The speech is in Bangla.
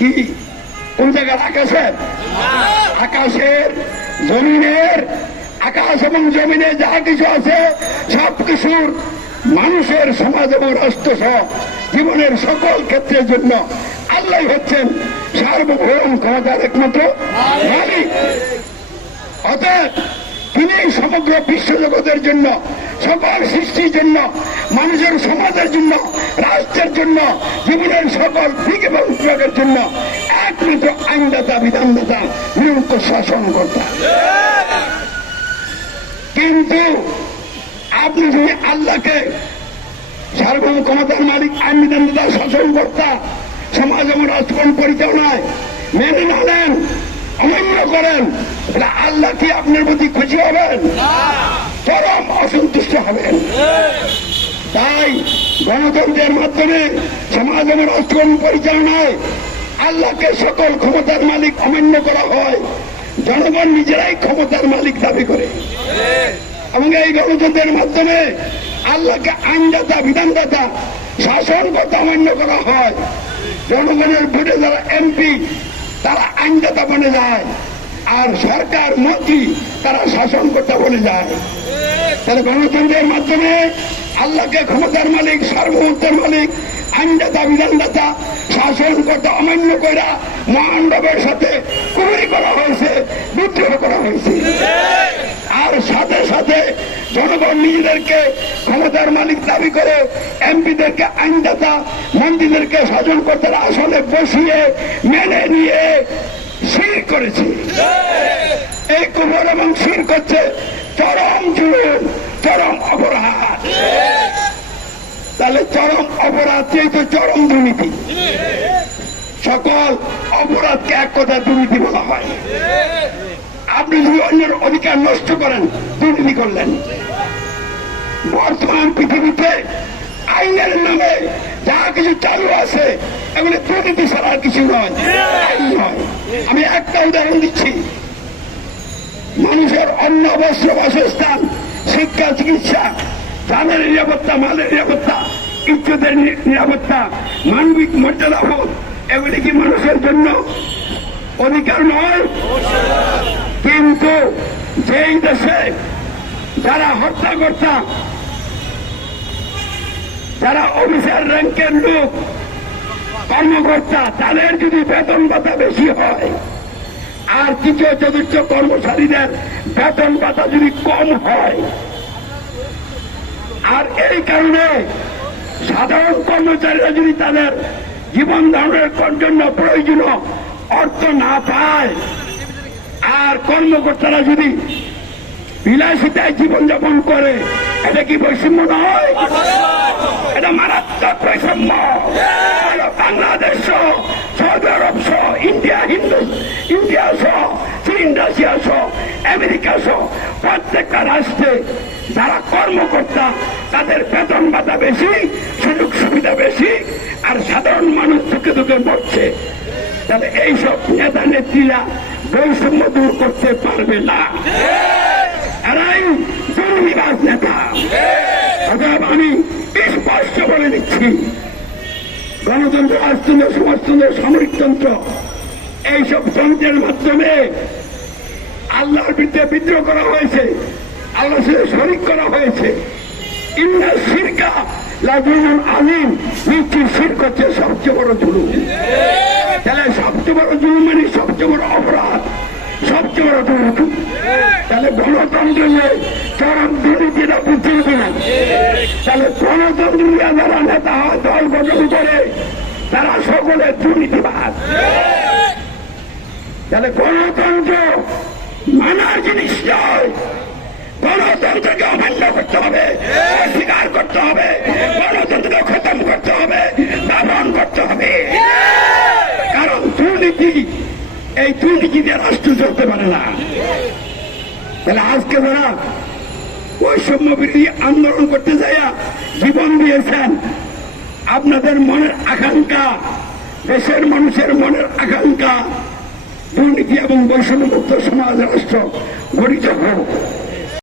কি? কোন জায়গার আকাশের? আকাশের জমিনের, আকাশ এবং জমিনে যা কিছু আছে, সব কিছুর মানুষের সমাজ এবং রাষ্ট্র সহ জীবনের সকল ক্ষেত্রের জন্য আল্লাহ হচ্ছেন সার্বভৌম ক্ষমতার একমাত্র মালিক। অতএব তিনি সমগ্র বিশ্বজগতের জন্য, সকল সৃষ্টির জন্য, মানুষের সমাজের জন্য রাষ্ট্রের জন্য জীবনের সকল দিক এবং জন্য একমাত্র আইনদাতা বিধানদাতা নিরঙ্কুশ শাসন কর্তা কিন্তু আপনি যদি আল্লাহকে সার্বভৌম ক্ষমতার মালিক আইন বিধানদাতা শাসন কর্তা সমাজ এবং রাষ্ট্রপণ পরিচালনায় মেনে না নেন অমান্য করেন তাহলে আল্লাহ কি আপনার প্রতি খুশি হবেন? চরম অসন্তুষ্ট হবেন। তাই গণতন্ত্রের মাধ্যমে সমাজের রাষ্ট্রপণ পরিচালনায় আল্লাহকে সকল ক্ষমতার মালিক অমান্য করা হয়। জনগণ নিজেরাই ক্ষমতার মালিক দাবি করে। এবং এই গণতন্ত্রের মাধ্যমে আল্লাহকে আইনদাতা, বিধানদাতা শাসন করতে অমান্য করা হয়। জনগণের ভোটে যারা এমপি, তারা আইনদাতা বনে যায়। আর সরকার, মন্ত্রী, তারা শাসন করতে বলে যায়। তাহলে গণতন্ত্রের মাধ্যমে আল্লাহকে ক্ষমতার মালিক, সার্বভৌমত্বের মালিক আইনদাতা বিধানদাতা, শাসন করতে, অমান্য করে মহানভাবের সাথে কুমরি করা হয়েছে, বিদ্রোহ করা হয়েছে। আর সাথে সাথে জনগণ নিজেদেরকে ক্ষমতার মালিক দাবি করে, এমপিদেরকে আইনদাতা মন্ত্রীদেরকে করতে আসলে বসিয়ে, মেনে নিয়ে শির করেছে। এই কুমর এবং শির করছে চরম জুলুম। চরম অপরাধ। তাহলে চরম অপরাধ তো চরম দুর্নীতি। সকল অপরাধকে এক কথা দুর্নীতি বলা হয়। আপনি যদি অন্যের অধিকার নষ্ট করেন, দুর্নীতি করলেন। বর্তমান পৃথিবীতে আইনের নামে যা কিছু চালু আছে, এগুলো দুর্নীতি ছাড়া কিছু নয়। নয়। আমি একটা উদাহরণ দিচ্ছি। মানুষের অন্ন, বস্ত্র, বাসস্থান শিক্ষা, চিকিৎসা জানের নিরাপত্তা মালের নিরাপত্তা নি- নিরাপত্তা, মানবিক মর্যাদা হোক এগুলি কি মানুষের জন্য অধিকার নয়? কিন্তু যেই দেশে যারা হত্যাকর্তা, যারা অফিসার র্যাঙ্কের লোক, কর্মকর্তা, তাদের যদি বেতন ভাতা বেশি হয় আর তৃতীয় চতুর্থ কর্মচারীদের বেতন ভাতা যদি কম হয়, আর এই কারণে সাধারণ কর্মচারীরা যদি তাদের জীবন ধারণের জন্য প্রয়োজনীয় অর্থ না পায়, আর কর্মকর্তারা যদি বিলাসিতায় জীবনযাপন করে, এটা কি বৈষম্য নয়? এটা মারাত্মক বৈষম্য বাংলাদেশ সহ সৌদি আরব সহ ইন্ডিয়া হিন্দু ইন্ডিয়া সহ চীন রাশিয়া সহ আমেরিকা সহ প্রত্যেকটা রাষ্ট্রে যারা কর্মকর্তা তাদের বেতন ভাতা বেশি সুযোগ সুবিধা বেশি আর সাধারণ মানুষ দুঃখে দুঃখে মরছে তাহলে এইসব নেতা নেত্রীরা বৈষম্য দূর করতে পারবে না। এরাই দুর্নীবাজ নেতা। অতএব আমি স্পষ্ট বলে দিচ্ছি, গণতন্ত্র রাজতন্ত্র সমাজতন্ত্র, সামরিকতন্ত্র, এইসব তন্ত্রের মাধ্যমে আল্লাহর বিরুদ্ধে বিদ্রোহ করা হয়েছে, আল্লাহর সাথে শরিক করা হয়েছে। ইন্না শিরকা লাজুন আলিম নিশ্চিত শির করছে সবচেয়ে বড় জুলুম। তাহলে সবচেয়ে বড় জুলুম মানে সবচেয়ে বড় অপরাধ, সবচেয়ে বড় দুর্নীতি। তাহলে গণতন্ত্র যে চরম দুর্নীতিটা বুঝতে হবে তাহলে নিয়ে যারা নেতা, দল গঠন করে, তারা সকলে দুর্নীতিবাদ তাহলে গণতন্ত্র মানার জিনিস নয়। গণতন্ত্রকে অমান্য করতে হবে, অস্বীকার করতে হবে, গণতন্ত্রকে খতম করতে হবে ব্যবহার করতে হবে। কারণ দুর্নীতি, এই দুর্নীতি দিয়ে রাষ্ট্র চলতে পারে না। তাহলে আজকে যারা বৈষম্য বিরোধী আন্দোলন করতে যাইয়া জীবন দিয়েছেন, আপনাদের মনের আকাঙ্ক্ষা, দেশের মানুষের মনের আকাঙ্ক্ষা, দুর্নীতি এবং বৈষম্যমুক্ত সমাজ, রাষ্ট্র গঠিত হোক।